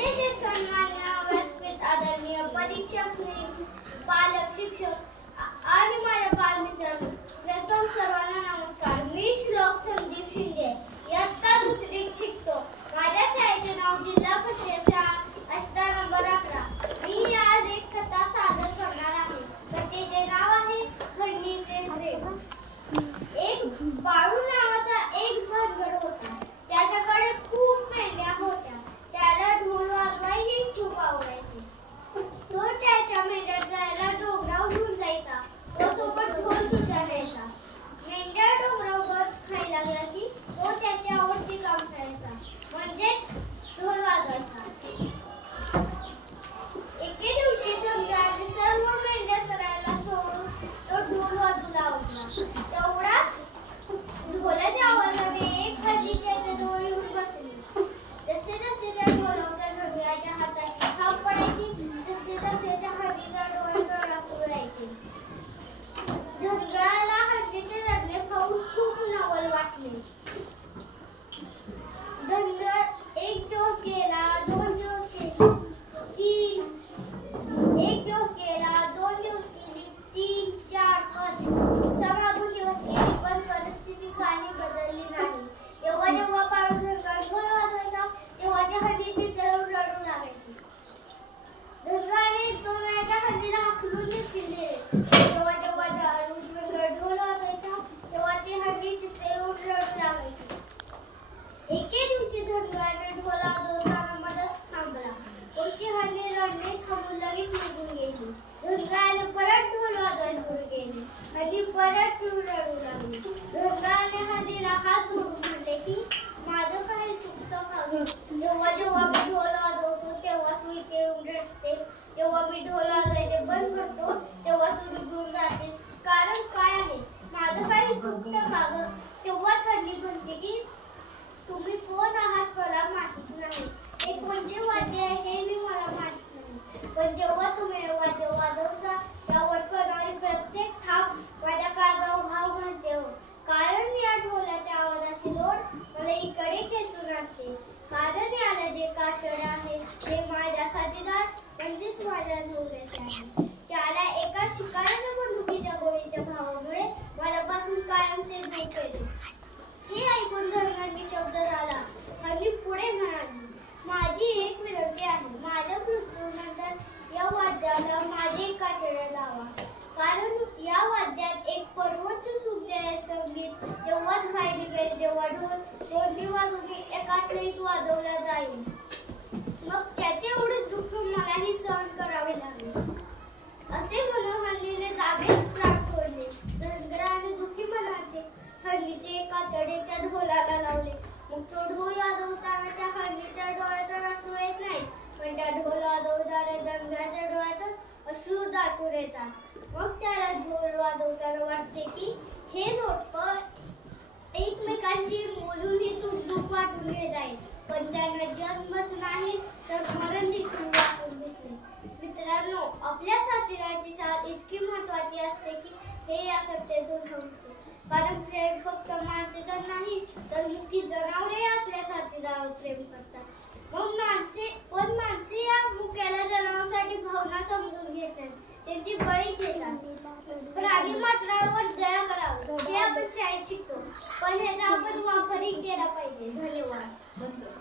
अतिशय सन्माननीय व्यासपीठ आदरणीय परीक्षक पालक शिक्षक आणि माझ्या बालमित्रांनो, प्रथम सर्वांना नमस्कार. मी श्लोक संदीप शिंदे इयत्ता दुसरी शिकतो. माझ्या शाळेचे नाव जिल्हा परिषद शाळा आष्टा नंबर 11. मी आज एक कथा सादर करणार आहे. कथेचे नाव आहे खंडीचे प्रेम. एक बाळू नावाचा एक धनगर होता. त्याच्याकडे खूप मेंढ्या होत्या. त्याला ढोल वाजवायला खूप आवडायचे. तो त्याच्या मेंढ्या जायला डोंगरावर घेऊन जायचा व सोबत ढोल सुद्धा न्यायचा. मेंढ्या डोंगरावर खायला लागला की तो त्याची आवडती काम करायचा, म्हणजेच ढोल वाजवायचा. एके दिवशी धनगराने सर्व मेंढ्या चरायला सोडून तो ढोल वाजवू लागला. तेवढाच ढोलाच्या आवाजाने एक हत्ती त्याच्या जवळ येऊन बसली. जसे जसे त्या ढोलाच्या धनगराच्या हाताची थाप पडायची तसे तसे त्या हत्तीच्या डोळ्यात रडू यायचे. धनगराला हत्तीचे रडणे पाहून खूप नवल वाटले. धनगर एक दिवस गेला, 2 दिवस गेले, 1 दिवस गेला, 2 दिवस गेली, 3, 4, 5 दिवसामागून दिवस गेले, पण परिस्थिती काही बदलली नाही. जेव्हा जेव्हा बाळू धनगर ढोल वाजवायचा तेव्हा त्या हत्तीची जरूर रडू लागायची. धनगराने त्या हत्तीला हाकलून देखील दिले. जेव्हा जेव्हा धनगर ढोल वाजवायचा तेव्हा ती हत्ती तिथे येऊन रडू लागायची. एके दिवशी धनगराने ढोल वाजवताना मध्येच थांबला. उसकी हत्ती रडणे थांबून लगेच निघून गेली. धनगराने परत ढोल वाजवायला सुरू केले. हत्ती परत येऊन रडू लागली. धनगराने हत्तीला हात जोडून म्हटले की माझं काही चुकतं का ग? जेव्हा जेव्हा मी ढोल वाजवतो तेव्हा तू इथे येऊन रडतेस. जेव्हा मी ढोल वाजवायचे बंद करतो तेव्हा तू निघून जातेस. कारण काय आहे? माझं काही चुकतं का ग? तेव्हाच हत्ती म्हणते की तुम्ही कोण आहात मला माहित नाही. हे कोणते वाद्य आहे हे मी मला माहित नाही. पण जेव्हा तुम्ही वाद्य वाजवता त्यावर पडणारी प्रत्येक थाप माझ्या काळजावर घाव घालते हो. कारण या ढोलाच्या आवाजाची लोट मला इकडे खेचून आणते. कारण याला जे कातडे आहे ते माझ्या साथीदार म्हणजेच माझ्या ढोलाचे आहे. त्याला एका शिकाऱ्याच्या बंदुकीच्या गोळीच्या भावामुळे मलापासून कायमचे दूर केले. हे ऐकून धनगरांनी शब्द झाला आणि पुढे म्हणाली, माझी एक विनंती आहे. माझ्या मृत्यूनंतर या वाद्याला माझे कातडे लावा. कारण या वाद्यात एक सर्वोच्च सुखदायक संगीत तेव्हाच बाहेर निघेल जेव्हा ढोल दोन्ही बाजूने एकाच लयीत वाजवला जाईल. मग त्याचे एवढे दुःख मलाही सहन करावे लागले. असे म्हणून हत्तीने जागेच प्राण सोडले. धनगराने दुःखी मनाचे हत्तीचे कातडे त्या ढोलाला लावले. मग तो ढोल वाजवताना त्या हत्तीच्या डोळ्यातून अश्रू येत नाही, पण त्या ढोल वाजवणाऱ्या धनगराच्या डोळ्यातून अश्रू दाटून येतात. मग त्याला ढोल वाजवताना वाटते की हे जोडपं एकमेकांशी बोलून हे सुख दुःख वाटून घेत आहे. पण त्यांना जन्मच नाही तर मरण देखील वाटून घेतले. मित्रांनो, आपल्या साथीदाराची साथ इतकी महत्वाची असते की हे या कथेतून समजते. कारण प्रेम फक्त माणसाचं नाही तर मुकी जनावरे आपल्या साथीदारावर प्रेम करतात. मग माणसे या मुक्याला जनावरांसाठी भावना समजून घेत नाहीत, त्यांची बळी घेतात. प्राणी मात्रांवर दया करावं हे आपण शाळेत शिकतो, पण ह्याचा आपण वापरही केला पाहिजे. धन्यवाद.